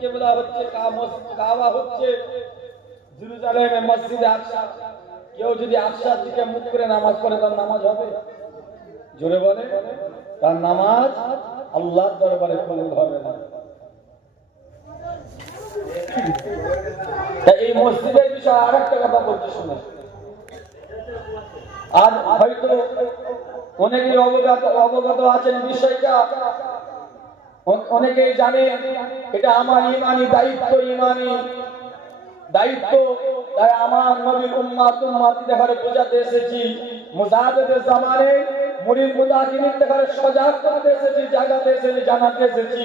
কেবলা হচ্ছে হচ্ছে। জেরুজালেমে মসজিদে কেউ যদি দিকে মুখ করে নামাজ পড়ে, তার নামাজ হবে? জোরে বলে। তার নামাজ দরবারে কবুল হবে না। এই মসজিদের বিষয়ে আর একটা কথা বলতে শুনে। আজ হয়তো অনেকেই অবগত অবগত আছেন বিষয়টা। অনেকেই জানে এটা আমার ইমানি দায়িত্ব ইমানি দায়িত্ব। তাই আমার নবীর উম্মাত উম্মাতি দেখারে বোঝাতে এসেছি, মুজাহিদের জামানে মুরিদ মুজাহিদিন দেখারে সজাগ করতে এসেছি, জাগাতে এসেছি, জানাতে এসেছি।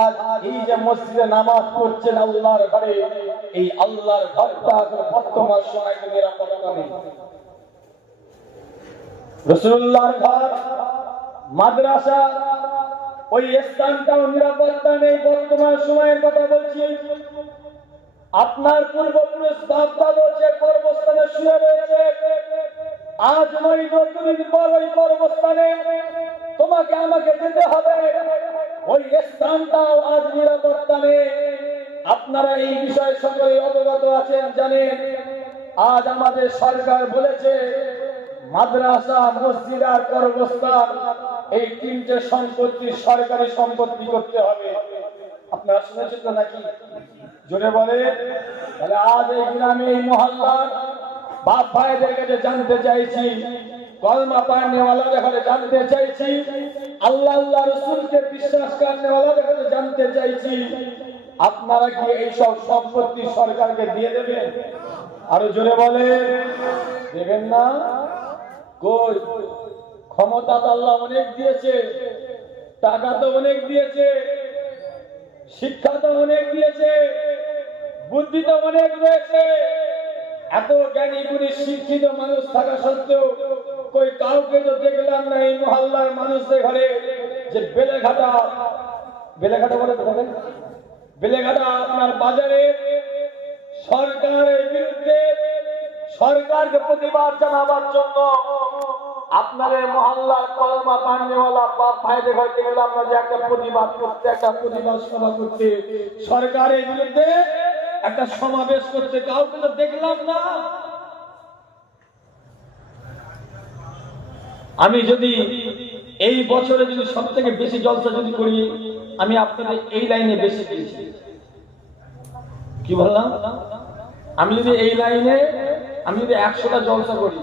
আজ এই যে মসজিদে নামাজ পড়ছেন আল্লাহর ঘরে, এই আল্লাহর ঘরটা বর্তমান সময় নিরাপত্তা নেই। রসুল্লাহর ঘর, মাদ্রাসা ওই স্থানটাও নিরাপত্তা নেই বর্তমান সময়ের কথা বলছি। আপনার পূর্বপুরুষ যে কর্মস্থানে শুয়ে রয়েছে। আজ নতুন ওই কর্মস্থানে তোমাকে আমাকে যেতে হবে। ওই স্থানটাও আজ নিরাপত্তা নেই। আপনারা এই বিষয়ে সকলে অবগত আছেন, জানেন। আজ আমাদের সরকার বলেছে, মাদ্রাসা, মসজিদ আর কর্মস্থান এই তিনটে সম্পত্তি সরকারি সম্পত্তি করতে হবে। আপনারা শুনেছেন তো নাকি? জোরে বলে। তাহলে আজ এই গ্রামে এই মহল্লার বাপ ভাইদের কাছে জানতে চাইছি, কলমা পাড়নেওয়ালাদের কাছে জানতে চাইছি, আল্লাহ আল্লাহ রসুলকে বিশ্বাস করনেওয়ালাদের কাছে জানতে চাইছি, আপনারা কি এই সব সম্পত্তি সরকারকে দিয়ে দেবেন? আরও জোরে বলে। দেবেন না? কই? ক্ষমতা তো আল্লাহ অনেক দিয়েছে, টাকা তো অনেক দিয়েছে, শিক্ষা তো অনেক দিয়েছে, বুদ্ধি তো অনেক রয়েছে। এত জ্ঞানী গুণী শিক্ষিত মানুষ থাকা সত্ত্বেও কই কাউকে তো দেখলাম না এই মহল্লার মানুষদের ঘরে যে বেলেঘাটা বেলেঘাটা বলে তো বেলেঘাটা আপনার বাজারে সরকারের বিরুদ্ধে সরকারকে প্রতিবাদ জানাবার জন্য আপনাদের মহল্লার কলমা পান্নেওয়ালা বাপ ভাইদের ঘরে গেলাম না যে একটা প্রতিবাদ করতে, একটা প্রতিবাদ সভা করতে, সরকারের বিরুদ্ধে একটা সমাবেশ করতে কাউকে তো দেখলাম না। আমি যদি এই বছরে যদি সব থেকে বেশি জলসা যদি করি, আমি আপনাদের এই লাইনে বেশি পেয়েছি কি বললাম? আমি যদি এই লাইনে, আমি যদি একশোটা জলসা করি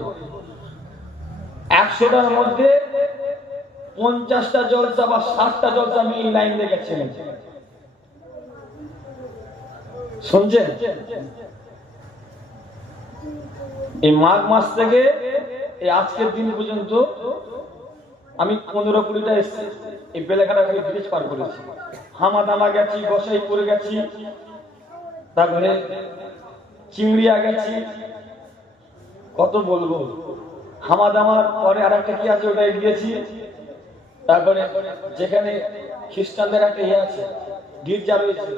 একশোটার মধ্যে পঞ্চাশটা জলসা বা ষাটটা জলসা আমি এই লাইন দেখেছিলাম শুনছেন? এই মাঘ মাস থেকে এই আজকের দিন পর্যন্ত আমি পনেরো কুড়িটা এসেছি। এই বেলেঘাটা ব্রিজ পার করেছি। হামা দামা গেছি বসাই করে গেছি, তারপরে চিংড়িয়া গেছি। কত বলব? হামাদামার পরে আর একটা কি আছে, ওটাই গিয়েছি তারপরে যেখানে খ্রিস্টানদের একটা ইয়ে আছে, গির্জা রয়েছে।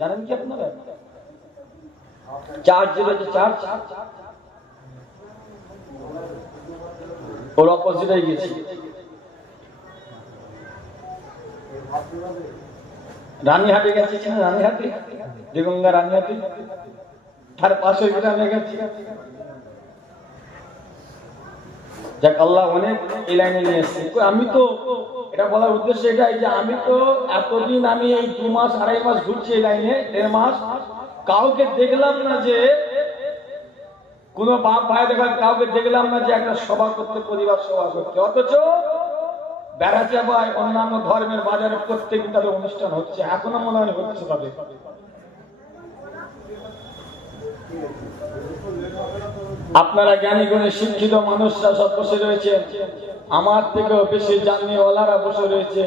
জানেন কি আপনারা? চার্চ রয়েছে, চার্চ? ওর অপোজিটে গেছি রানীহাটে গেছি না, রানীহাটে? দেগঙ্গা রানীহাটে। তার পাশে গ্রামে গেছি। যাক, আল্লাহ অনেক এই লাইনে নিয়ে এসছে। আমি তো, এটা বলার উদ্দেশ্য এটাই যে আমি তো এতদিন আমি এই দু মাস, আড়াই মাস ঘুরছি এই লাইনে, দেড় মাস। কাউকে দেখলাম না যে, কোন বাপ ভাই দেখা কাউকে দেখলাম না যে একটা সভা করতে, পরিবার সভা করতে। অথচ বেড়াতে বা অন্যান্য ধর্মের বাজারে প্রত্যেকদিন তাদের অনুষ্ঠান হচ্ছে, এখনও মনে হয় হচ্ছে তাদের আপনারা জ্ঞানী গুণে শিক্ষিত মানুষরা সব বসে রয়েছে আমার থেকেও বেশি জানিওয়ালারা বসে রয়েছে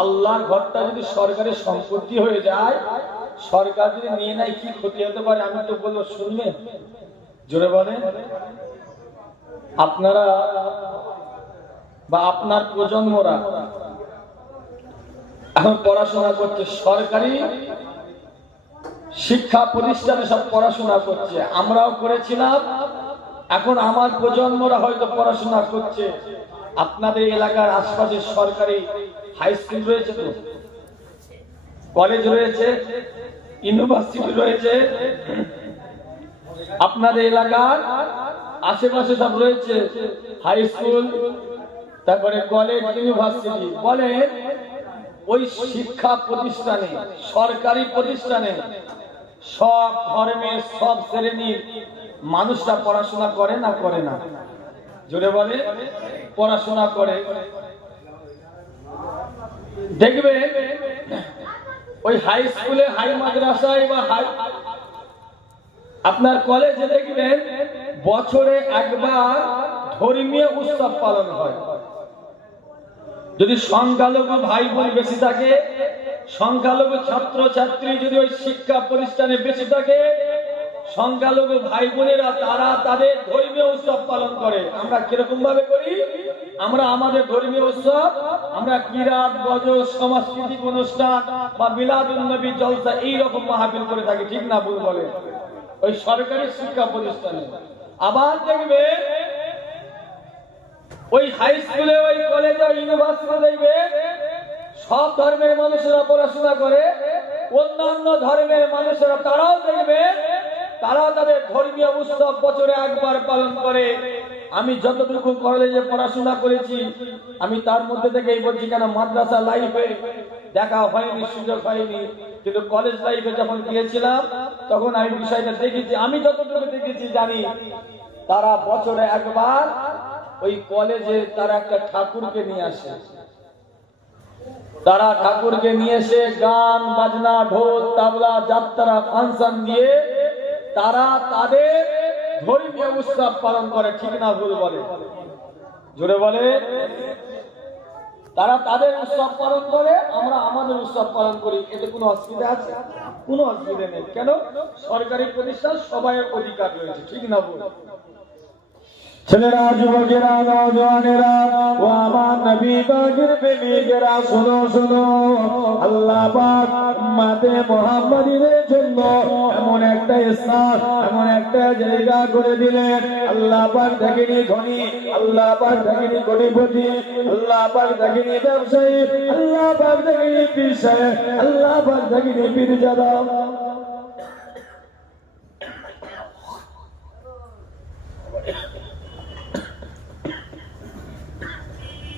আল্লাহর ঘরটা যদি সরকারের সম্পত্তি হয়ে যায়, সরকার যদি নিয়ে নেয়, কি ক্ষতি হতে পারে? আমি তো বলব শুনবেন জোরে বলেন। আপনারা বা আপনার প্রজন্মরা এখন পড়াশোনা করছে সরকারি শিক্ষা প্রতিষ্ঠানে সব পড়াশোনা করছে। আমরাও করেছিলাম। এখন আমার প্রজন্মরা হয়তো পড়াশোনা করছে। আপনাদের এলাকার আশপাশে সরকারি হাই স্কুল রয়েছে তো? কলেজ রয়েছে ইউনিভার্সিটি রয়েছে। আপনাদের এলাকার আশেপাশে সব রয়েছে হাই স্কুল তারপরে কলেজ ইউনিভার্সিটি বলে ওই শিক্ষা প্রতিষ্ঠানে, সরকারি প্রতিষ্ঠানে সব ধর্মের সব শ্রেণির মানুষরা পড়াশোনা করে না করে না? জোরে বলে, পড়াশোনা করে। দেখবে, ওই হাই স্কুলে হাই মাদ্রাসায় বা হাই আপনার কলেজে দেখবেন, বছরে একবার ধর্মীয় উৎসব পালন হয়। যদি সংখ্যালঘু ভাই বোন বেশি থাকে, সংখ্যালঘু ছাত্র ছাত্রী যদি ওই শিক্ষা প্রতিষ্ঠানে বেশি থাকে, সংখ্যালঘু ভাই বোনেরা তারা তাদের ধর্মীয় উৎসব পালন করে। আমরা কীরকম ভাবে করি? আমরা আমাদের ধর্মীয় উৎসব, আমরা কিরাত গজ সাংস্কৃতিক অনুষ্ঠান বা মিলাদুন্নবী জলসা এইরকম মাহফিল করে থাকি, ঠিক না ভুল বলে? ওই সরকারি শিক্ষা প্রতিষ্ঠানে। আবার দেখবে ওই হাই স্কুলে ওই কলেজে ওই দেখবে সব ধর্মের মানুষেরা পড়াশোনা করে, অন্যান্য ধর্মের মানুষেরা তারাও দেখবে তারা তাদের ধর্মীয় উৎসব বছরে একবার পালন করে। আমি যতটুকু কলেজে পড়াশোনা করেছি, আমি তার মধ্যে থেকেই বলছি, কেন মাদ্রাসা লাইফে দেখা হয়নি, সুযোগ হয়নি? কিন্তু কলেজ লাইফে যখন গিয়েছিলাম, তখন আমি বিষয়টা দেখেছি, আমি যতটুকু দেখেছি জানি, তারা বছরে একবার ওই কলেজে তারা একটা ঠাকুরকে নিয়ে আসে। তারা ঠাকুরকে নিয়ে এসে গান, বাজনা, ঢোল, তাবলা, যাত্রা, ফাংশন দিয়ে তারা তাদের ধর্মীয় উৎসব পালন করে, ঠিক না ভুল বলে? জোরে বলে? তারা তাদের উৎসব পালন করে, আমরা আমাদের উৎসব পালন করি। এতে কোনো অসুবিধা আছে? কোনো অসুবিধা নেই। কেন? সরকারি প্রতিষ্ঠান সবাই অধিকার রয়েছে, ঠিক না ভুল? ছেলেরা, যুবকেরা, নজওয়ানেরা, ও আমার নবী পাকের প্রেমিকেরা, শোনো শোনো, আল্লাহ পাক উম্মতে মুহাম্মাদিনের জন্য এমন একটা স্থান, এমন একটা জায়গা করে দিলেন। আল্লাহ পাক দেখেনি ধনী, আল্লাহ পাক দেখেনি কোটিপতি আল্লাহ পাক দেখেনি ব্যবসায়ী, আল্লাহ পাক দেখেনি পীর আল্লাহ পাক দেখেনি পীর জাদা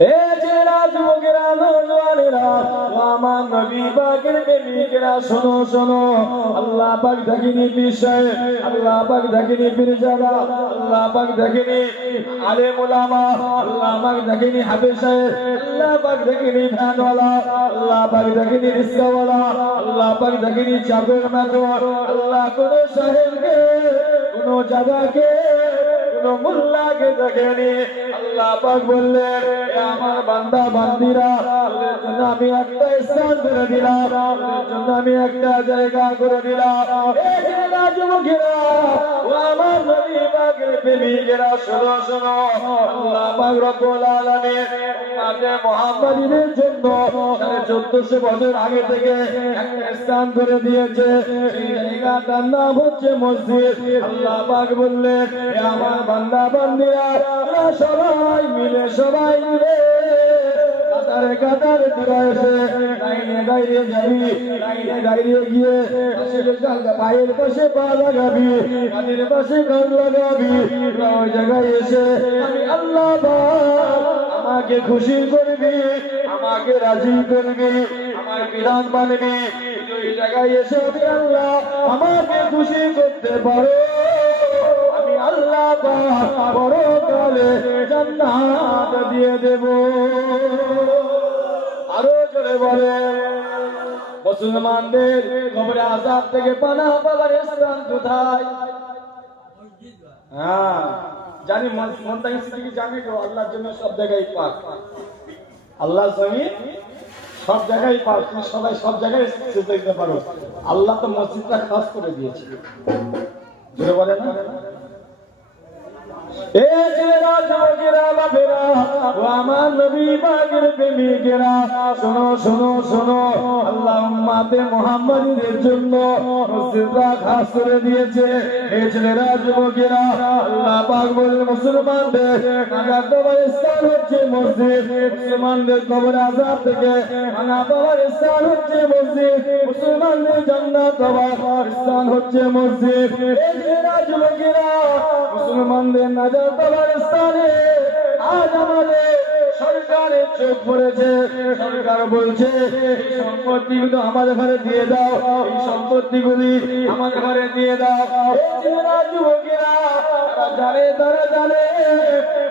এ ছেলেরা যুবকেরা নজওয়ানেরা ও আমার নবী পাকের প্রেমিকেরা, শোনো শোনো। আল্লাহ পাক দেখিনি বিষয়, আল্লাহ পাক দেখিনি পীরজাদা আল্লাহ পাক দেখিনি আলেম ওলামা আল্লাহ পাক দেখিনি হাফেজ সাহেব আল্লাহ পাক দেখিনি ভ্যানওয়ালা আল্লাহ কোন কোন মোল্লাকে দেখেনি। আল্লাহ পাক বললেন "এ আমার বান্দা, বান্দিরা জন্য আমি একটা স্থান করে দিলাম। জন্য আমি একটা জায়গা করে দিলাম। যুবকেরা, ও আমার নবী পাকের প্রেমিকেরা আগে থেকে একটা করে দিয়েছে। মসজিদ। আল্লাহ পাক আমার বান্দা বান্দিরা সবাই মিলে সবাই মিলে কাতারে কাতারে তোরা এসে লাইনে যাবি, লাইনে গিয়ে পায়ের পাশে পা লাগাবি পাশে লাগাবি ওই জায়গায় এসে আমি আল্লাহ আমাকে খুশি করবি, আমাকে রাজি করবি আমার বিধান মানবি। ওই জায়গায় এসে আমি আল্লাহ আমাকে খুশি করতে পারো। মুসলমানদের কবরে আজাব থেকে পানা পাবার স্থান কোথায়? হ্যাঁ জানি মন্তানি সিদ্দিকি জানে তো আল্লাহর জন্য সব জায়গায় পাক। আল্লাহ সব জায়গায় পাক সবাই সব জায়গায় যেতে পারো। আল্লাহ তো মসজিদটা খাস করে দিয়েছে। বলে না? এ ছেলেরা যুবকেরা বাপেরা ও আমার নবী পাকের প্রেমিকেরা, শোনো শোনো শোনো। আল্লাহ উম্মাতে মুহাম্মাদীদের জন্য মসজিদরা খাস করে দিয়েছে। এ ছেলেরা, যুবকেরা, আল্লাহ পাক বলে মুসলমানদের নাজাত দেওয়ার স্থান হচ্ছে মসজিদ। মুসলমানদের কবর আজাব থেকে ভাঙা পাওয়ার স্থান হচ্ছে মসজিদ। মুসলমানদের জান্নাত দেওয়ার স্থান হচ্ছে মসজিদ। এ ছেলেরা, যুবকেরা, মুসলমানদের নাজাত দেওয়ার স্থানে আজ আমাদের সরকারের চোখ পড়েছে। সরকার বলছে সম্পত্তি সম্পত্তিগুলো আমাদের ঘরে দিয়ে দাও। এই সম্পত্তিগুলি আমাদের ঘরে দিয়ে দাও। যুবকেরা জানে, তারা জানে।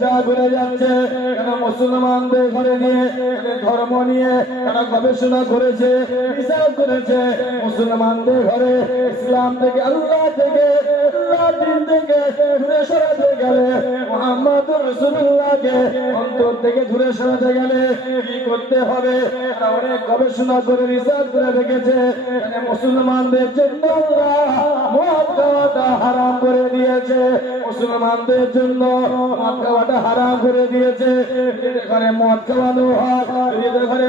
চেষ্টা করে যাচ্ছে, কেন মুসলমানদের ঘরে নিয়ে ধর্ম নিয়ে গবেষণা করেছে, বিচার করেছে, মুসলমানদের ঘরে ইসলাম থেকে আল্লাহ থেকে দিন থেকে সরাতে গেলে, মোহাম্মদ রসুল্লাহকে অন্তর থেকে সরাতে গেলে কি করতে হবে? অনেক গবেষণা করে রিসার্চ করে রেখেছে মুসলমানদের জন্য হারাম করে দিয়েছে। মুসলমানদের জন্য মদ খাওয়াটা হারাম করে দিয়েছে। ঘরে মদ খাওয়ানো হয় ঘরে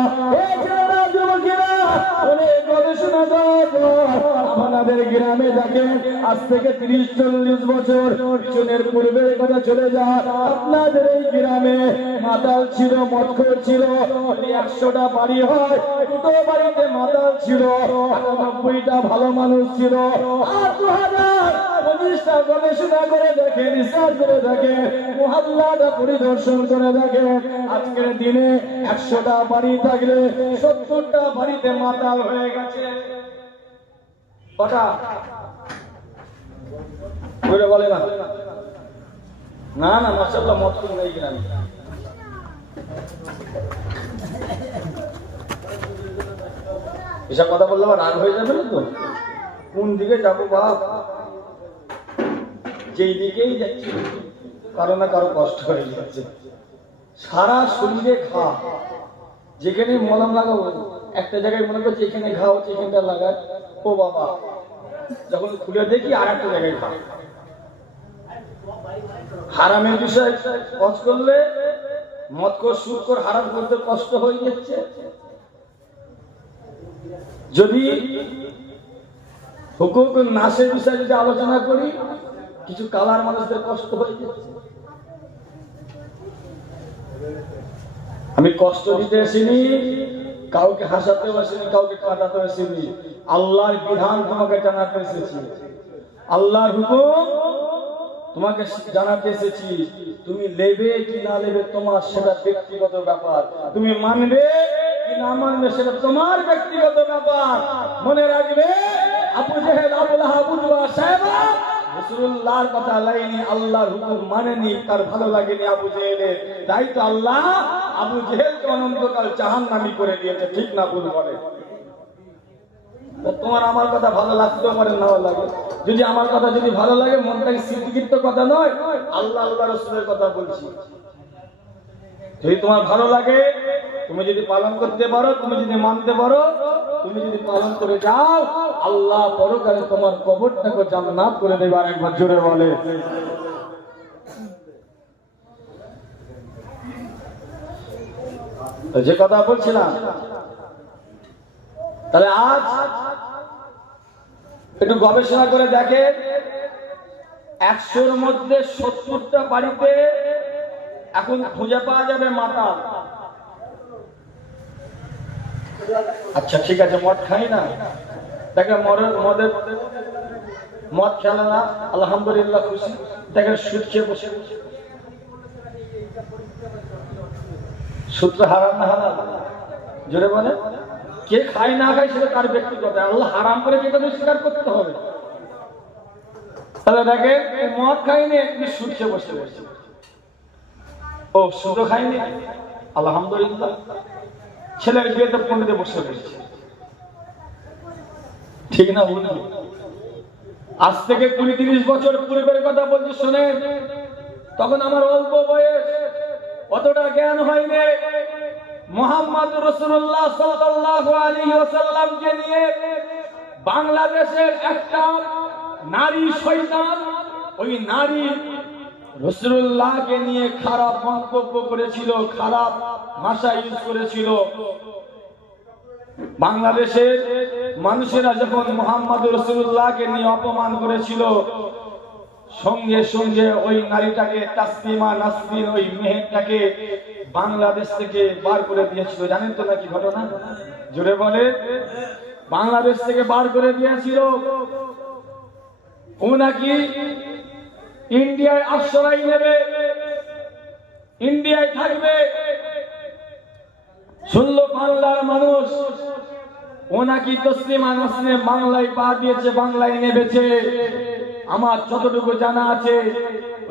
আপনাদের গ্রামে দেখেন, আজ থেকে তিরিশ চল্লিশ বছর পিছনের পূর্বের কথা চলে যায় আপনাদের এই গ্রামে মাতাল ছিল মৎখর ছিল একশোটা বাড়ি হয়, দুটো বাড়িতে মাতাল ছিল, আটানব্বইটা ভালো মানুষ ছিল। আর দু হাজার পঁচিশটা গবেষণা করে দেখে রিসার্চ করে দেখে মহল্লাটা পরিদর্শন করে দেখে আজকের দিনে একশোটা বাড়ি থাকলে সত্তরটা বাড়িতে মাতাল হয়ে গেছে। কটা বলে না। না না মাসাল্লাহ মত নেই কিনা এসব কথা বললে আমার রাগ হয়ে যাবে না তো? কোন দিকে যাব বাপ? যেই দিকেই যাচ্ছি, কারও না কারও কষ্ট হয়ে যাচ্ছে। সারা শরীরে ঘা। যেখানে মলম লাগাবো, একটা জায়গায় মনে করছে এখানে ঘা হচ্ছে এখানটা লাগায়। ও বাবা। যখন খুলে দেখি আর একটা জায়গায় ঘা হারামের বিষয়, কষ্ট করলে মত কর সুর কর, হারাম করতে কষ্ট হয়ে যাচ্ছে। যদি হুকুক নাশের বিষয়ে যদি আলোচনা করি, কিছু কালার মানুষদের কষ্ট হয়ে যাচ্ছে। আমি কষ্ট দিতে আসিনি কাউকে হাসাতে আসিনি কাউকে কাটাতে আসিনি আল্লাহর বিধান তোমাকে জানাতে এসেছি। আল্লাহর হুকুম তোমাকে জানাতে এসেছি। তুমি নেবে কি না নেবে তোমার সেটা ব্যক্তিগত ব্যাপার। তুমি মানবে কি না মানবে সেটা তোমার ব্যক্তিগত ব্যাপার। মনে রাখবে, আবু জেহেল আবুল হাবুজুয়া সাহেবা রসুল্লাহর কথা লাইনি, আল্লাহর হুকুম মানেনি, তার ভালো লাগেনি আবু জেহেলের। তাই তো আল্লাহ আবু জেহেলকে অনন্তকাল জাহান নামি করে দিয়েছে, ঠিক না ভুল করে তোমার আমার কথা ভালো লাগতেও পারে নাও লাগে। যদি আমার কথা যদি ভালো লাগে, মনটাকে স্মৃতিকৃত কথা নয়, আল্লাহ আল্লাহ রসুলের কথা বলছি। যদি তোমার ভালো লাগে, তুমি যদি পালন করতে পারো, তুমি যদি মানতে পারো, তুমি যদি পালন করে যাও, আল্লাহ পরকালে তোমার কবরটাকে জান্নাত করে দেবে আর একবার জোরে বলে। যে কথা বলছিলাম তাহলে আজ একটু গবেষণা করে দেখে একশোর মধ্যে সত্তরটা বাড়িতে এখন খুঁজে পাওয়া যাবে মাতা আচ্ছা ঠিক আছে, মদ খাই না। দেখে মদের মদের মদ খেলে না, আলহামদুলিল্লাহ খুশি। দেখে সুদ খেয়ে বসে। সূত্র হারাম না হারাম জোরে বলে কে খায় না খায় সেটা তার ব্যক্তিগত। আল্লাহ হারাম করে যেটা স্বীকার করতে হবে। তাহলে দেখে মদ খাইনি সুদ খেয়ে বসে বসে। ও, সুদ খাইনি? আলহামদুলিল্লাহ। ছেলের বিয়েতে পণ্ডিতে বসে রয়েছে ঠিক না ভুল? না? আজ থেকে কুড়ি তিরিশ বছর পূর্বের কথা বলছি শুনে তখন আমার অল্প বয়স। অতটা জ্ঞান হয়নি মোহাম্মদ রসুল্লাহ ওয়াসাল্লামকে নিয়ে বাংলাদেশের একটা নারী শয়তান ওই নারী রসুল্লাহকে নিয়ে খারাপ মন্তব্য করেছিল, খারাপ ভাষা ইউজ করেছিল। বাংলাদেশের মানুষেরা যখন মোহাম্মদ রসুল্লাহকে নিয়ে অপমান করেছিল সঙ্গে সঙ্গে ওই নারীটাকে তাসলিমা নাসরিন ওই মেহেরটাকে বাংলাদেশ থেকে বার করে দিয়েছিল। জানেন তো নাকি ঘটনা? জোরে বলে বাংলাদেশ থেকে বার করে দিয়েছিল। ও নাকি ইন্ডিয়ায় আশ্রয় নেবে, ইন্ডিয়ায় থাকবে। শুনলো বাংলার মানুষ, ও নাকি তসলিমা নাসনে বাংলায় পা দিয়েছে, বাংলায় নেবেছে। আমার যতটুকু জানা আছে,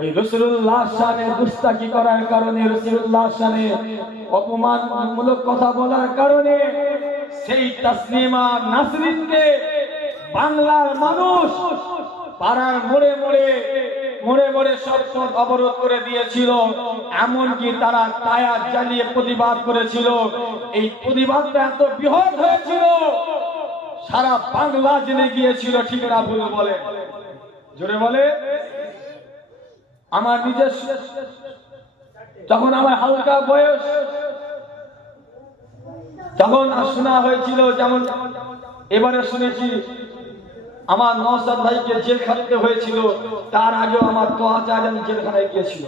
ওই রসুল্লাহ শানে দুস্তাকি করার কারণে রসুল্লাহ শানে অপমানমূলক কথা বলার কারণে সেই তসলিমা নাসরিনকে বাংলার মানুষ পাড়ার মোড়ে মোড়ে মোড়ে মোড়ে সব পথ অবরোধ করে দিয়েছিল। এমনকি তারা টায়ার জ্বালিয়ে প্রতিবাদ করেছিল। এই প্রতিবাদটা এত বৃহৎ হয়েছিল, সারা বাংলা জেনে গিয়েছিল, ঠিক না বলে জোরে বলে, আমার নিজের তখন আমার হালকা বয়স তখন শোনা হয়েছিল যেমন, এবারে শুনেছি আমার নসাদ ভাইকে জেল খাটতে হয়েছিল, তার আগেও আমার তো আচার্য জেলখানায় গিয়েছিল।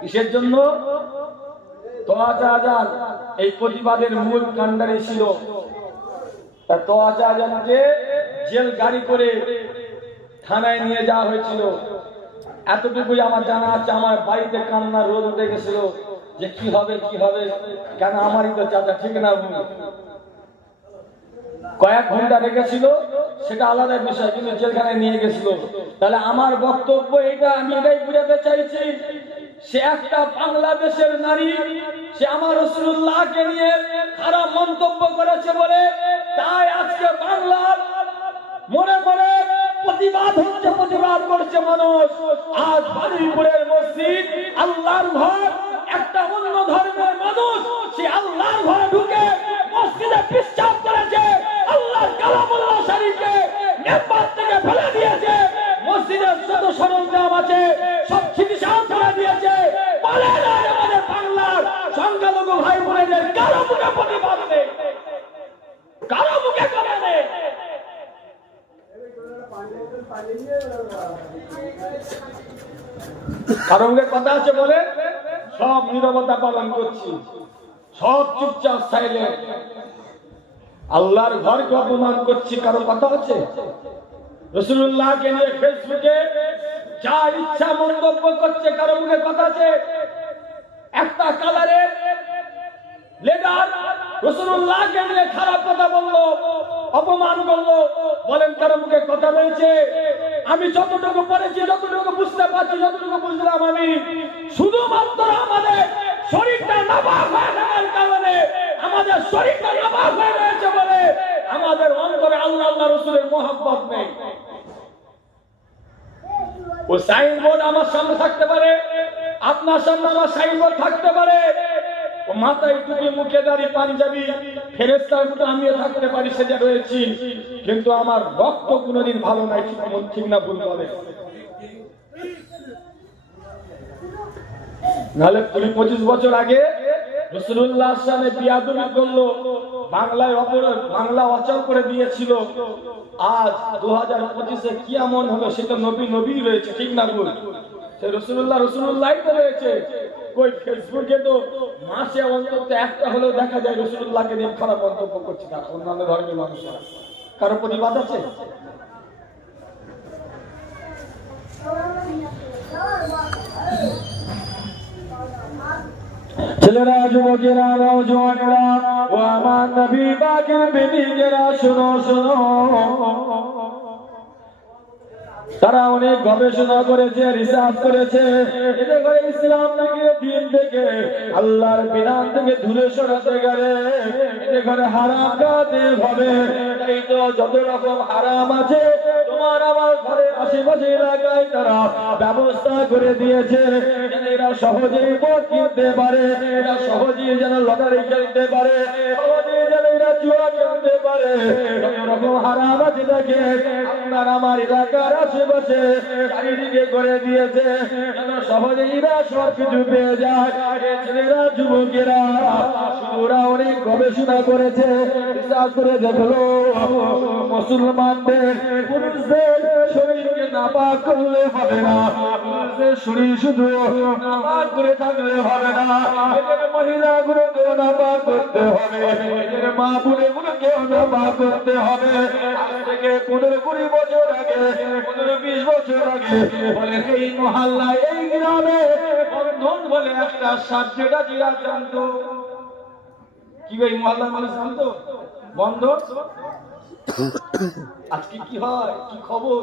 কিসের জন্য? তো আচার্যান এই প্রতিবাদের মূল কাণ্ডারি ছিল। তো আচার্যানকে জেল গাড়ি করে থানায় নিয়ে যাওয়া হয়েছিল। এতটুকুই আমার জানা আছে, আমার বাড়িতে কান্না রোদ গেছিল যে কি হবে কি হবে, কেন আমারই তো চাচা ঠিক না কয়েক ঘণ্টা রেখেছিল, সেটা আলাদা বিষয়, কিন্তু জেলখানায় নিয়ে গেছিল। তাহলে আমার বক্তব্য এটা, আমি এটাই বুঝাতে চাইছি, সে একটা বাংলাদেশের নারী, সে আমার রসুল্লাহকে নিয়ে খারাপ মন্তব্য করেছে বলে, তাই আজকে বাংলার মনে করে প্রতিবাদ হচ্ছে, প্রতিবাদ করছে মানুষ। আজ বারুইপুরের মসজিদ, আল্লাহর ঘর, একটা অন্য ধর্মের মানুষ, সে আল্লাহর ঘরে ঢুকে মসজিদে পিশ্চাপ করেছে, আল্লাহর কালামুল্লাহ শরীফকে মেম্বার থেকে ফেলে দিয়েছে। মসজিদের যত সরঞ্জাম আছে, সব ছিটিসান করে দিয়েছে। বলে না, আমাদের বাংলার সংখ্যালঘু ভাই বোনেদের কারও মুখে প্রতিবাদ নেই কারও মুখে কথা নেই কথা আছে বলে সব নিরবতা পালন করছি। সব চুপচাপ সাইলেন্ট আল্লাহর ঘরকে অপমান করছি, কারও কথা আছে? রসুল্লাহকে নিয়ে ফেসবুকে যা ইচ্ছা মন্তব্য করছে, কারও মুখে কথা আছে? একটা কালারের লেডার রসুল্লাহকে নিয়ে খারাপ কথা বলল, অপমান করল কথা আমি যতটুকু পড়েছি, যতটুকু বুঝতে পারছি, যতটুকু বুঝলাম আমি, শুধুমাত্র আমাদের শরীরটা নাবাক হয়ে থাকার কারণে আমাদের শরীরটা নাবাক হয়ে রয়েছে বলে আমাদের অন্তরে আল্লাহ আল্লাহ রসুলের মোহাম্মত নেই। ও সাইনবোর্ড আমার সামনে থাকতে পারে, আপনার সামনে আমার সাইনবোর্ড থাকতে পারে মাথায় টুপি, মুখে দাঁড়িয়ে পাঞ্জাবি ফেরেস্তার মতো আমিও থাকতে পারি সেটা রয়েছি। কিন্তু আমার রক্ত কোনোদিন ভালো নাই, ঠিক না ভুল বলে। নাহলে কুড়ি পঁচিশ বছর আগে রসুল্লাহ সামনে বিয়াদুমি করল, বাংলায় অপরাধ, বাংলা অচল করে দিয়েছিল। আজ দু হাজার পঁচিশে কি এমন হলো সেটা নবী নবী রয়েছে, ঠিক না ভুল? সে রসুল্লাহ রসুল্লাহ তো রয়েছে। কই ফেসবুকে তো মাসে অন্তত একটা হলেও দেখা যায় রসুল্লাহকে নিয়ে খারাপ মন্তব্য করছে না অন্যান্য ধর্মের কারও প্রতিবাদ আছে? ছেলেরা, যুবকেরা, নৌজওয়ানেরা, ও আমার নবী পাকের বেদিকেরা শোনো শোনো। তারা অনেক গবেষণা করেছে রিসার্চ করেছে। এতে করে ইসলাম থেকে দিন থেকে আল্লাহর বিধান থেকে দূরে সরাতে গেলে এতে করে হারাম কাজে হবে। এই তো যত রকম হারাম আছে, তোমার আমার ঘরের আশেপাশে এলাকায় তারা ব্যবস্থা করে দিয়েছে। এরা সহজেই পথ কিনতে পারে, এরা সহজেই যেন লটারি খেলতে পারে, সহজেই যেন এরা জুয়া খেলতে পারে। যত রকম হারাম আছে আপনার আমার এলাকার আশেপাশে চারিদিকে করে দিয়েছে। যেন সহজেই সব গবেষণা করেছে করে দেখল, মুসলমানদের পুরুষদের শরীরকে নাপাক করলে হবে না। পুরুষদের শরীর শুধু করে থাকলে হবে না। করতে হবে। মা বোনেগুলোকেও নাপাক করতে হবে। আজ কুড়ি বছর আগে, পনেরো বিশ বছর আগে বলে এই মহল্লায় এই গ্রামে বন্ধন বলে একটা কি ভাই বন্ধন? আজকে কি হয়? কি খবর?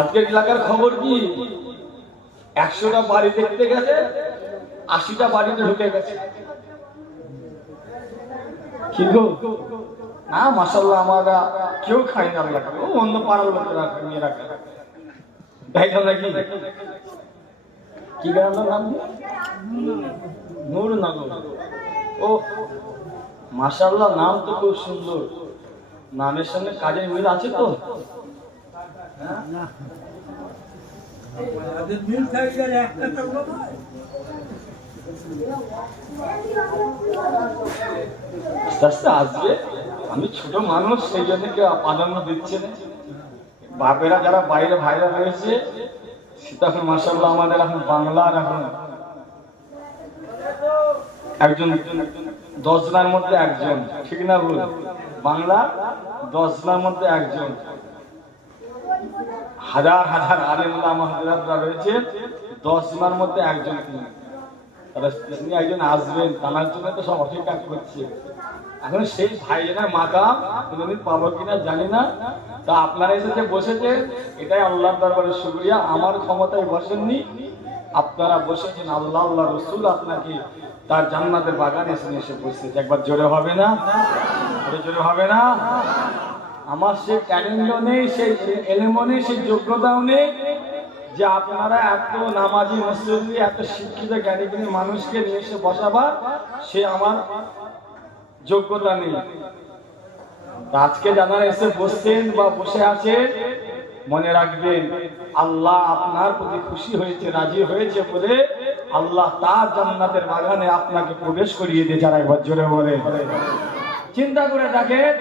আজকের এলাকার খবর কি? একশোটা বাড়ি দেখতে গেছে, আশিটা বাড়িতে ঢুকে গেছে। না মাসাল্লাহ আমরা কেউ খাই না, আমরা অন্য পাড়ার লোকেরা মেয়েরা খায় তাই তো নাকি? কি গ্রামের নাম নূরনগর ও, মাশাআল্লাহ, নাম তো খুব সুন্দর। নামের সঙ্গে কাজের মিল আছে তো? আস্তে আস্তে আসবে। আমি ছোট মানুষ, সেই জন্য কেউ প্রাধান্য দিচ্ছে না। বাপেরা যারা বাইরে ভাইরা রয়েছে এখন মাসাল্লাহ আমাদের এখন বাংলার এখন একজন দশ জনের মধ্যে একজন, ঠিক না ভুল? বাংলা দশ জনের মধ্যে একজন। হাজার হাজার আলেমুল্লাহ আমাদের রয়েছে দশ জনের মধ্যে একজন তিনি। তিনি একজন আসবেন তার জন্য তো সব অপেক্ষা করছে। এখন সেই ভাইয়েরা মাকাম কোনোদিন পাবো কিনা জানি না। তা আপনারা এসে যে বসেছে এটাই আল্লাহর দরবারে শুকরিয়া। আমার ক্ষমতায় বসেননি। আপনারা বসেছেন, আল্লাহ আল্লাহ রসুল আপনাকে তার জান্নাতের বাগানে এসে এসে বসেছে। একবার জোরে হবে না? আরে জোরে হবে না? আমার সেই ট্যালেন্টও নেই সেই এলেমও নেই সেই যোগ্যতাও নেই। যে আপনারা এত নামাজি মুসলিম এত শিক্ষিত জ্ঞানী মানুষকে নিয়ে এসে বসাবার সে আমার যোগ্যতা নেই। আজকে যারা এসে বসছেন বা বসে আছেন, মনে রাখবেন, আল্লাহ আপনার প্রতি খুশি হয়েছে, রাজি হয়েছে বলে আল্লাহ তার জান্নাতের বাগানে আপনাকে প্রবেশ করিয়ে দিয়ে যারা একবার জোরে বলে চিন্তা করে দেখেন,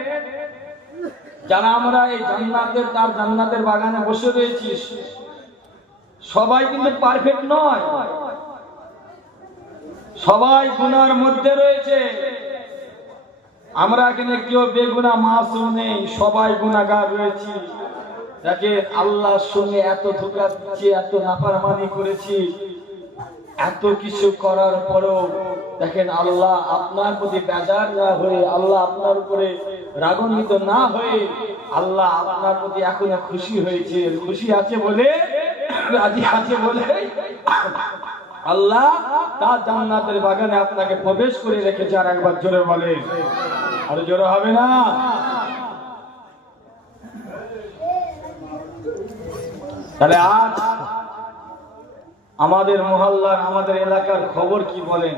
যারা আমরা এই জান্নাতের, তার জান্নাতের বাগানে বসে রয়েছি সবাই কিন্তু পারফেক্ট নয়। সবাই গুনার মধ্যে রয়েছে। আমরা এখানে কেউ বেগুনা মাসুম নেই, সবাই গুনাগার রয়েছি। দেখে আল্লাহর সঙ্গে এত ধোকা দিচ্ছি, এত নাফারমানি করেছি। এত কিছু করার পরও দেখেন আল্লাহ আপনার প্রতি বেজার না হয়ে, আল্লাহ আপনার উপরে রাগান্বিত না হয়ে, আল্লাহ আপনার প্রতি এখনও খুশি হয়েছে। খুশি আছে বলে রাজি আছে বলে, আল্লাহ তার জান্নাতের বাগানে আপনাকে প্রবেশ করে রেখেছে আর একবার জোরে বলে। আর জোরে হবে না? তাহলে আজ আমাদের মহল্লার, আমাদের এলাকার খবর কি বলেন?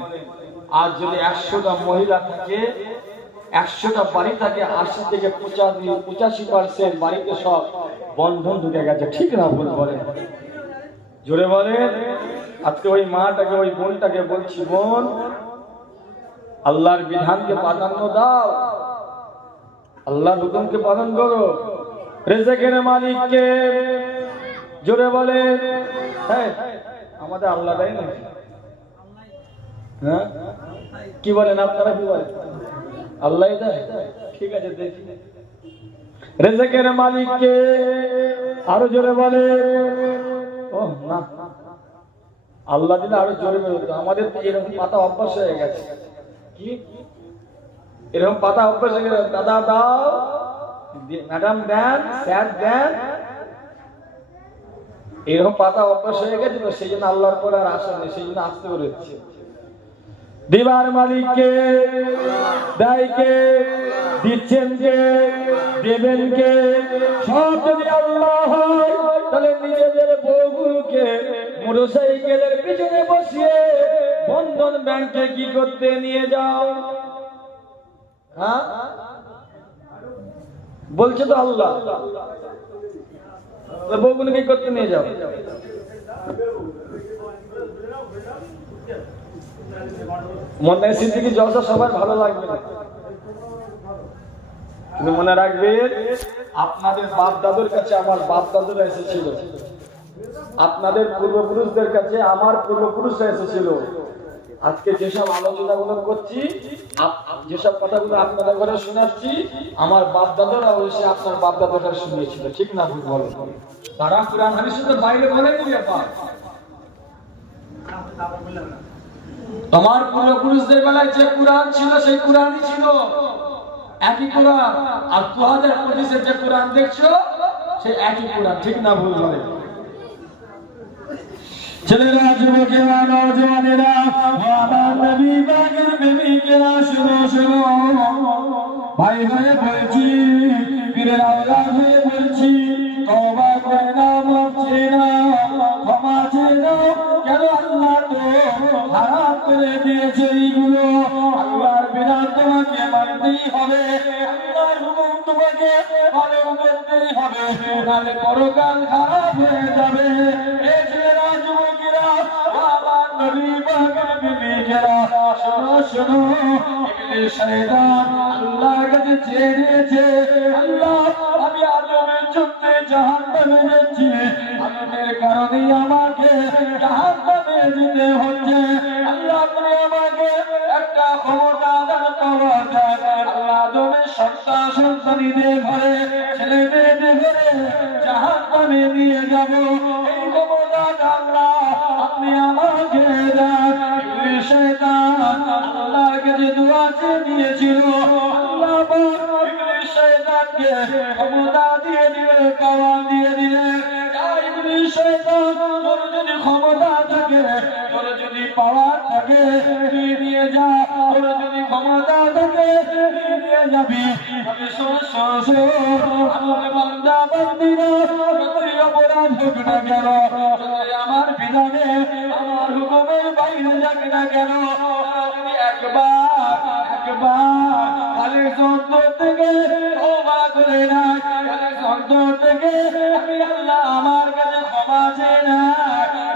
আজ যদি একশোটা মহিলা থাকে, একশোটা বাড়ি থাকে, আশি থেকে পঁচাশি পঁচাশি পার্সেন্ট বাড়িতে সব বন্ধন ঢুকে গেছে, ঠিক না বলেন? জোরে বলেন আজকে ওই মাটাকে, ওই বোনটাকে বলছি, বোন, আল্লাহর বিধানকে প্রাধান্য দাও। আল্লাহর হুকুমকে পালন করো। রেজেকের মালিককে জোরে বলে হ্যাঁ আমাদের আল্লাহ দেয় না। হ্যাঁ? কি বলেন আপনারা, কি বলেন? আল্লাহ ঠিক আছে, দেখি। রেজেকের মালিককে আরও জোরে বলে আল্লাহ দিলে আরও জোরে বেরোতো আমাদের এরকম পাতা অভ্যাস হয়ে গেছে। কি? এরকম পাতা অভ্যাস হয়ে গেছে দাদা দাও ম্যাডাম দেন, স্যার দেন। এরকম পাতা অভ্যাস হয়ে গেছে তো, সেই জন্য আল্লাহর পরে আর আসে নেই সেই জন্য আসতে বেরোচ্ছে দিবার মালিককে, দায়কে, দিচ্ছেন কে, দেবেন কে, সব যদি আল্লাহ হয়, তাহলে নিজেদের বউগুলোকে মোটরসাইকেলের পিছনে বসিয়ে বন্ধন ব্যাংকে কি করতে নিয়ে যাও? হ্যাঁ? বলছে তো আল্লাহ। তো বউগুলোকে কি করতে নিয়ে যাও? মনে সিদ্দিকি জলসা সবার ভালো লাগবে না? কিন্তু মনে রাখবে, আপনাদের বাপ দাদুর কাছে আমার বাপ দাদুরা এসেছিল। আপনাদের পূর্বপুরুষদের কাছে আমার পূর্বপুরুষরা এসেছিল। আজকে যেসব আলোচনাগুলো করছি যেসব কথাগুলো আপনাদের ঘরে শোনাচ্ছি, আমার বাপ দাদারা এসে আপনার বাপ দাদার শুনিয়েছিল। ঠিক না, ভুল বলো? তারা কোরআন হাদিসের তো বাইরে বলেনি ব্যাপার। তোমার পূর্বপুরুষদের বেলায় যে কোরআন ছিল, সেই কোরআনই ছিল। একই কোরআন। আর দু হাজার পঁচিশের যে কোরআন দেখছ, সেই একই কোরআন। ঠিক না, ভুল বলে? ছেলেরা যুবকেরা নজওয়ানেরা আমার নবী বাগের প্রেমিকেরা শুনো শুনো ভাই ভাই বলছি পীরের আওলাদ হয়ে বলছি তওবা করে না মাফছে না ক্ষমা আল্লাহ তো হারাম করে দিয়েছে এইগুলো তোমাকে মানতেই হবে তোমাকে পালন করতেই হবে নাহলে পরকাল খারাপ হয়ে যাবে। এ ছেলেরা শোনো শোনো শয়তান আল্লাহর কাছে ঘরে ছেলে মেয়েদের ঘরে জাহান্নামে নিয়ে যাব। এই ক্ষমতা আল্লাহ আপনি আমাকে দেন শয়তান আল্লাহর কাছে দোয়া চেয়ে নিয়েছিল আল্লাহ পাক ইবলিস শয়তানকে ক্ষমতা দিয়ে দিলে পাওয়ার দিয়ে দিলে ইবলিস শয়তান তোর যদি ক্ষমতা থাকে তোর যদি পাওয়ার থাকে, তুই নিয়ে যা। তোর যদি ক্ষমতা থাকে, তুই নিয়ে যাবি। আমি শোন। আমার বান্দা, বান্দিরা, যতই অপরাধ হোক না কেন আমার বিধানে আমার হুকুমের বাইরে যাক না। কেন একবার একবার খালি থেকে ক্ষমা করে না খালি থেকে আমি আল্লাহ আমার কাছে ক্ষমা চেয়ে না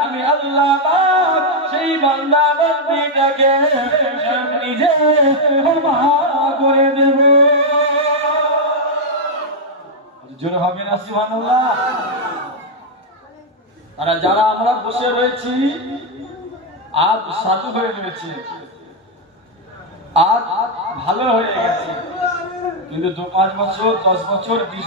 আমি আল্লাহ সেই বান্দা বান্দিটাকে নিজে ক্ষমা করে দেব। জোরে হবে না, সুবহানাল্লাহ? আর যারা আমরা বসে রয়েছি, আজ সাধু হয়ে রয়েছে আজ ভালো হয়ে গেছে। কিন্তু দু পাঁচ বছর, দশ বছর, বিশ